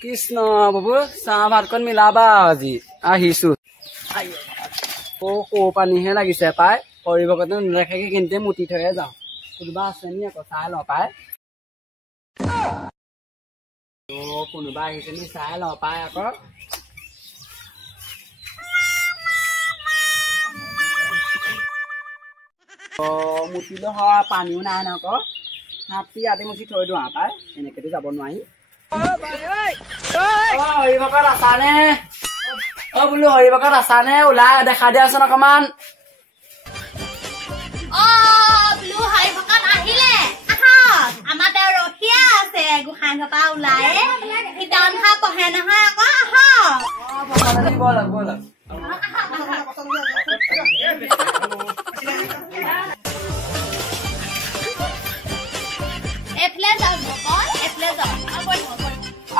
কৃষ্ণ বাবু চাহ ভাতকণ মিলাবা আজি আহিছো পানীহে লাগিছে পাই কৰিব কথা নেদেখাকে কিন্তু মুতি থৈয়ে যাওঁ কোনোবা আছে নি আকৌ চাই লওঁ পাই কোনোবা আহিছে নি চাই লওঁ পাই আকৌ মুতিলো হয় পানীও নাই ন আকৌ হাতী ইয়াতে মুঠি থৈ দিওঁ পাই এনেকেতো যাব নোৱাৰি হৰিভকত আছানে বোলো হৰিভকত আছানে ওলাই দেখা দিয়াচোন অকমান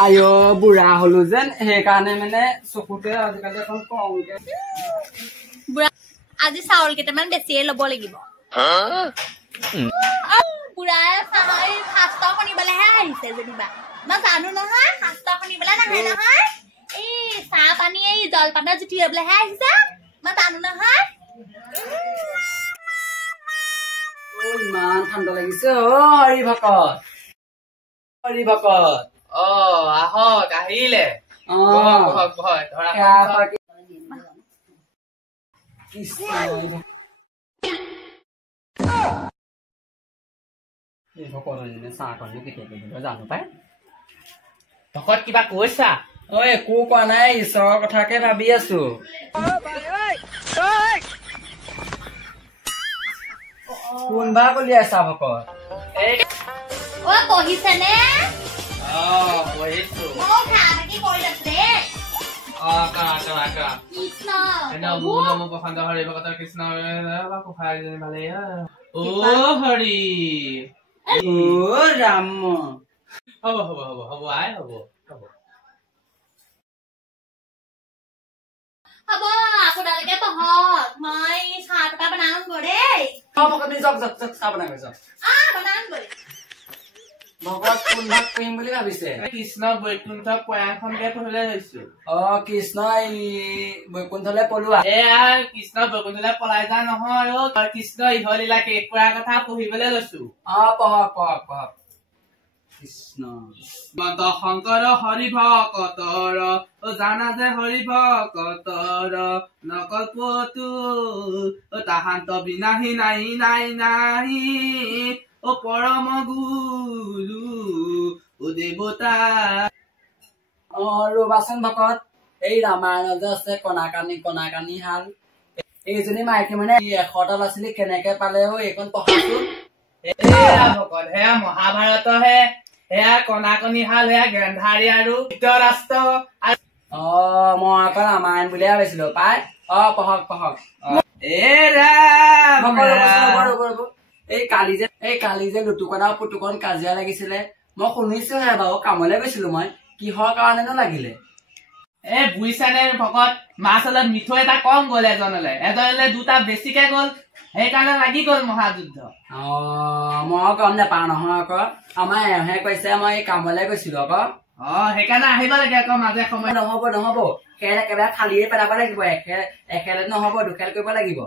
আয় বুঢ়া হলো যেন সেইকাৰণে মানে চকুতে আজিকালি এখন কমকে আজি চাউল কেইটামান বেছিয়ে ল'ব লাগিব বুঢ়াই শাস্ত্ৰ শুনিবলৈহে আহিছে যেনিবা মই জানো নহয় শাস্ত্ৰ শুনিবলৈ নাহে নহয় এই চাহ পানী এই জলপানৰ জুতি ল'বলৈহে আহিছে মই জানো নহয় ইমান ঠাণ্ডা লাগিছে হৰিভকত আহক আহিলে জানো পাই ভকত কিবা কৈছা একো কোৱা নাই ঈশ্বৰৰ কথাকে ভাবি আছো কোনবা কলি আছা ভকত পঢ়িছেনে পঢ়িছো কৃষ্ণ প্ৰশান্ত হৰি ভকতৰ কৃষ্ণ ভালে হৰি ৰাম হ'ব হ'ব হ'ব হ'ব আই হ'ব হ'ব হ'ব আপোনালোকে পঢ়ক মই চাহ টকা বনাওঁ দেই চাহ বনাই গৈছ বনাওঁ ভকত কোন ভাগ পঢ়িম বুলি ভাবিছে কৃষ্ণ বৈকুণ্ঠ পয়াখনকে পঢ়িবলৈ লৈছো কৃষ্ণ বৈকুণ্ঠলে পলোৱা এয়া কৃষ্ণ বৈকুণ্ঠলে পলাই যা নহয় কৃষ্ণ ইহলীলা শেষ কৰাৰ কথা পঢ়িবলৈ লৈছো পঢ়ক কৃষ্ণ মন্ত শংকৰ হৰি ভকতৰ জানা যে হৰি ভকতৰ নকল্পতু তাহান্ত বিনাহি নাই নাই নাই পৰম গুৰু দেৱতা ৰবাচোন ভকত এই ৰামায়ণ যে আছে কণাকানি হাল এইজনী মাইকী মানে 100টা ল'ৰা ছোৱালী কেনেকে পালে এইখন পঢ়াচোন ভকত সেয়া মহাভাৰতহে সেয়া কণাকনি হাল সেয়া গেন্ধাৰী আৰু ধৃতৰাষ্ট্ৰ মই আকৌ ৰামায়ণ বুলিয়ে ভাবিছিলো পাই পঢ়ক এই কালি যে লুটুকন আৰু পুতুকন কাজিয়া লাগিছিলে মই শুনিছোহে বাৰু কামলৈ গৈছিলো মই কিহৰ কাৰণেনো লাগিলে বুজিছানে ভকত মাছ অলপ মিঠৈ এটা কম গ'ল এজনলে দুটা বেছিকে গ'ল সেইকাৰণে লাগি গ'ল মহাযুদ্ধ মই গম নাপাওঁ নহয় আকৌ আমাৰ এওঁহে কৈছে মই কামলৈ গৈছিলো আকৌ সেইকাৰণে আহিব লাগে আকৌ মাজে সময় নহব খেল একেবাৰে থালিয়ে পেলাব লাগিব এখেলে নহব দুখেল কৰিব লাগিব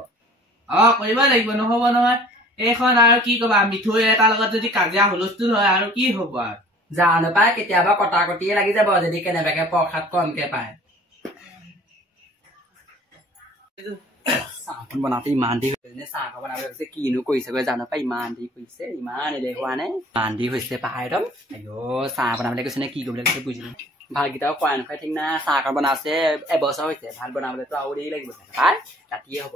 কৰিব লাগিব নহব নহয় এইখন আৰু কি কবা মিঠৈ এটাৰ লগত যদি কাজিয়া হুলস্থুল হয় আৰু কি হব আৰু জানো পাই কেতিয়াবা কটাকটিয়ে লাগি যাব যদি কেনেবাকে প্ৰসাদ কমকে পায় চাহখন বনাওঁতে ইমান দেৰি হৈছে চাহখন বনাব হৈছে কিনো কৰিছে জানো পাই ইমান দেৰি কৰিছে ইমান এলেহুৱা নে ইমান দেৰি হৈছে পাই একদম চাহ বনাবলৈ কৈছে নে কি কৰিবলৈ কৈছে বুজিলো ভাতকেইটাও খোৱাই নোখোৱাই ঠিক নাই চাহখন বনাইছে এবছৰ হৈছে ভাত বনাবলৈতো আৰু দেৰি লাগিব পাই ৰাতিয়ে হ'ব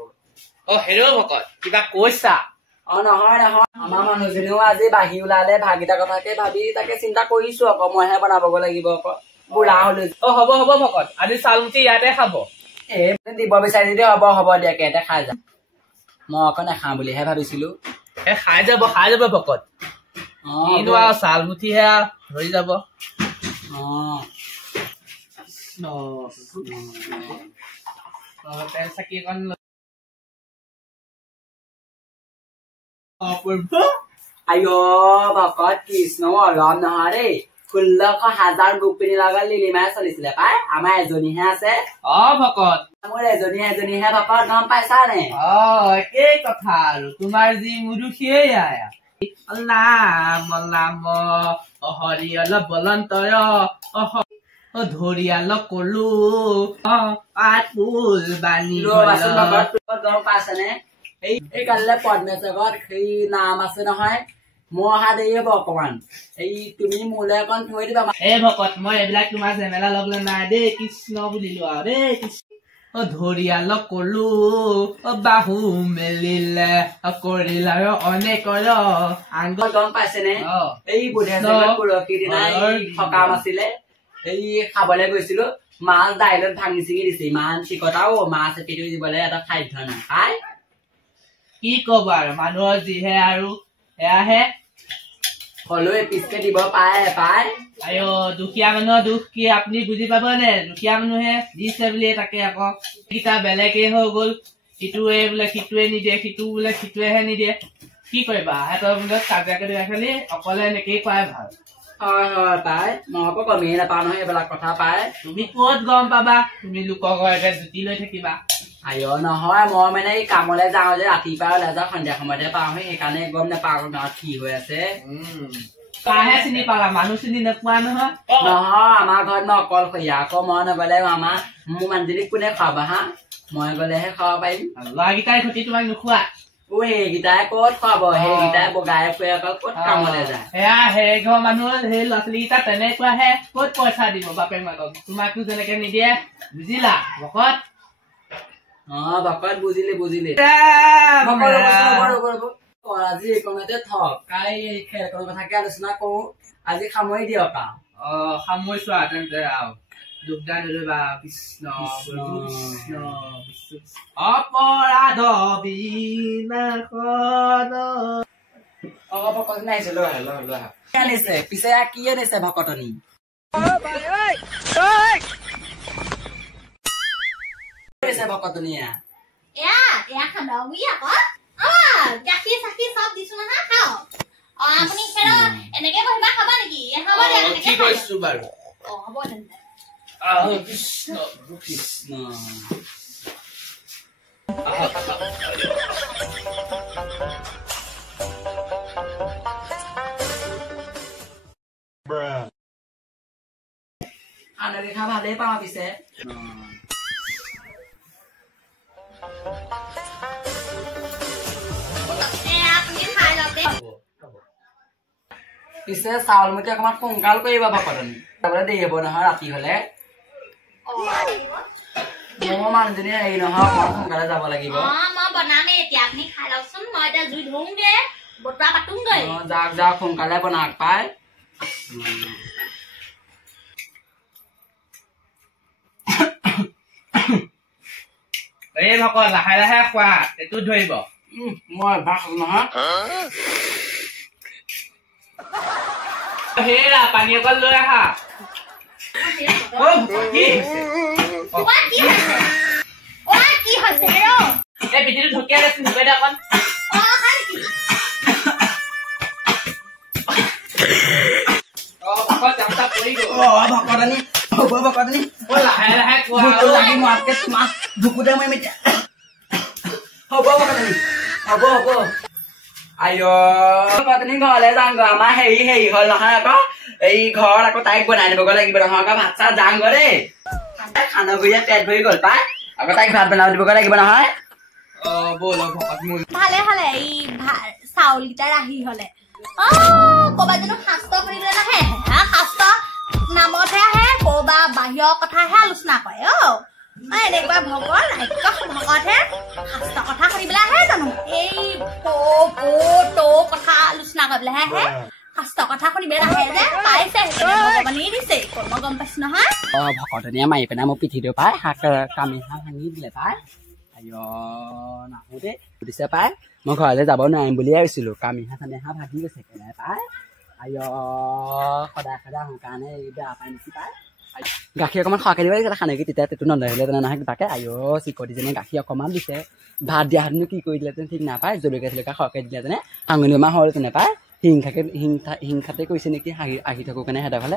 হেৰৌ ভকত কিবা কৈছা নহয় আমাৰ মানুহজনীও আজি বাঢ়ি ওলালে ভাগিতা কথাকে ভাবি তাকে চিন্তা কৰিছো আকৌ মইহে বনাবগৈ লাগিব আকৌ বুঢ়া হলো হ'ব ভকত আজি চাউলমুঠি ইয়াতে খাব দিব বিচাৰি যদি হ'ব দিয়াকে এতিয়া খাই যাম মই আকৌ নাখাওঁ বুলিহে ভাবিছিলো খাই যাব ভকত কিনো আৰু চাউলমুঠিহে ধৰি যাব তেল চাকি অকণ আই ভকত কৃষ্ণ অলপ নহয় দেই 16,000 গোপিনী লগত লিলিমাই চলিছিলে পাই আমাৰ এজনীহে আছে ভকত মোৰ এজনীহে ভকত গম পাইছা নে একেই কথা আৰু তোমাৰ যি মুৰু সেয়াই নাম নাম হৰি অলপ বলন্তয় ধৰিয়াল কলো ফুল বাণী গম পাইছানে এই কালিলে পদ্মেশ্বৰত সেই নাম আছে নহয় মই অহা দেৰি হব অকমান এই তুমি মোলে অকণ থৈ দিবা ভকত মই এইবিলাক তোমাৰ ঝেমেলা লবলৈ নাই দেই কৃষ্ণ বুলিলো আৰু দেই কৃষ্ণ ধৰিয়াল কলো বাহু মেলিলে কৰিলা অনেকৰ আংগল গম পাইছেনে এই বুধেশ্বৰত পৰহি দিনা সকাম আছিলে এই খাবলৈ গৈছিলো মাছ দাইলত ভাঙি চিঙি দিছে ইমান চিকটাও মাছ এটি দিবলৈ এটা খাদ্য নাখাই কি কব আৰু মানুহৰ যিহে আৰু সেয়াহে হলেও পিছকে দিব পাৰে পাই দুখীয়া মানুহৰ দুখ কি আপুনি বুজি পাবনে দুখীয়া মানুহে দিছে বুলি তাকে আকৌ কিতা বেলেগে হৈ গল সিটোৱে বোলে সিটোৱে নিদিয়ে সিটো বোলে সিটোৱেহে নিদিয়ে কি কৰিবা সিহঁতৰ বোলে কাজিয়াকে দিয়া খালি অকলে এনেকেই কোৱাই ভাল হয় পাই মই আকৌ গমেই নাপাওঁ নহয় এইবিলাক কথা পাই তুমি ক'ত গম পাবা তুমি লোকৰ ঘৰতে জুতি লৈ থাকিবা নহয় মই মানে এই কামলৈ যাওঁ যে ৰাতিপুৱা ওলাই যাওঁ সন্ধিয়া সময়তে পাওঁহি সেইকাৰণে গম নাপাওঁ গাঁৱত কি হৈ আছে কাহে চিনি পালা মানুহ চিনি নোপোৱা নহয় আমাৰ ঘৰত মই অকলশৰীয়া আকৌ মই নগলে আমাৰ মোৰ মানুহজনীক কোনে খুৱাবা হা মই গলেহে খাব পাৰিম ল'ৰাকেইটাই ঘটি তোমাক নোখোৱা সেইকেইটাই ক'ত খুৱাব সেইকেইটাই বগাই ফুৰে অকল ক'ত কামলৈ যায় সেয়া সেই ঘৰ মানুহ সেই ল'ৰা ছোৱালীকেইটা তেনেকুৱাহে ক'ত পইচা দিব বাপেক মাকক তোমাকতো যেনেকে নিদিয়ে বুজিলা ভকত ভকত বুজিলে আজি এইকণতে থক কাই এই খেলখনৰ কথাকে আলোচনা কৰো আজি সামৰি দিয়ক সামৰিছো তেন্তে যোগদান ধৰিবা কৃষ্ণ কৃষ্ণ অপৰাধ বিনাশন ভকত নাইছে আনিছে পিছে কি আনিছে ভকতনি ভকতনিয়া গাখীৰ চাখীৰ চব দিছো নহয় খাওঁ আপুনি এনেকে বহিবা খাবা নেকি কি কৈছো বাৰু হ'ব তেন্তে কৃষ্ণ কৃষ্ণ আলহী খা ভালেই পাওঁ পিছে পিছে চাউল মুঠি অকমান সোনকাল কৰিবা ভকতনি দেৰি হব নহয় ৰাতি হলে মোৰ মানুহজনী হেৰি নহয় অকমান সোনকালে যাব লাগিব মই বনামেই এতিয়া আপুনি খাই লওকচোন মই এতিয়া জুই ধৰোঁগে বতৰা পাতোঁগৈ যাওক সোনকালে বনাওক পাই এই ভকত লাহে লাহে খোৱা এইটো ধৰিব মই ভাত নহয় হেৰা পানী অকল লৈ আহা এই পিঠিটো ঢকিয়াই আছে ঢুকাই দিয়া অকণ ভকতনি হ'ব ভকতনি লাহে লাহে খোৱা ঢুকুতে মই এতিয়া হ'ব ভকতনি হ'ব ভকতনি ঘৰলে যাওঁগৈ আমাৰ হেৰি হল নহয় আকৌ এই ঘৰত আকৌ তাইক বনাই নিবগৈ লাগিব নহয় আকৌ ভাত চাত যাওঁগৈ দেই খানগুৰিয়ে পেট ভৰি গল পাই আকৌ তাইক ভাত বনাব দিবগৈ লাগিব নহয় ভালে ভালে এই চাউলকেইটা ৰাহি হলে ক'ৰবাত জানো শাস্ত্ৰ কৰিবলৈ নাহে শাস্ত্ৰ নামতহে আহে ক'ৰবাত বাহিৰৰ কথাহে আলোচনা কৰে এনেকুৱা ভকত ভকতহে শাস্ত্ৰ কথা শুনিবলৈ আহে জানো এই কথা আলোচনা কৰিবলৈহে আহে শাস্ত্ৰ কথা শুনিবলৈ নাহে যে পাইছে ভগৱানেই দিছে মই গম পাইছো নহয় ভকতনিয়ে মাৰি পেলাই মোৰ পিঠিটো পাই শাক কামি হাঁহ ভাঙি দিলে পাই নাহো দেই সুধিছে পাই মই ঘৰলৈ যাব নোৱাৰিম বুলিয়ে ভাবিছিলো কামি হাঁহ চামি হাঁহ ভাগি গৈছে কেনে পাই সদায় আহোঁ কাৰণে বেয়া পাই নেকি পাই গাখীৰ অকণমান খোৱাকৈ দিব লাগিছিলে খানে কি তেতিয়া তেটো নধৰিলে তেনে নহয় তাকে চিকটিজনীয়ে গাখীৰ অকণমান দিছে ভাত দিয়া হেতেনো কি কৰি দিলেহেঁতেন ঠিক নাপায় জলকীয়া চলকীয়া খৰকৈ দিলেহেঁতেনে আঙুলি মাহ হ'ল তেনে পাই হিংসাতে কৈছে নেকি আহি থাকোঁ কাৰণে সিহঁতৰ ফালে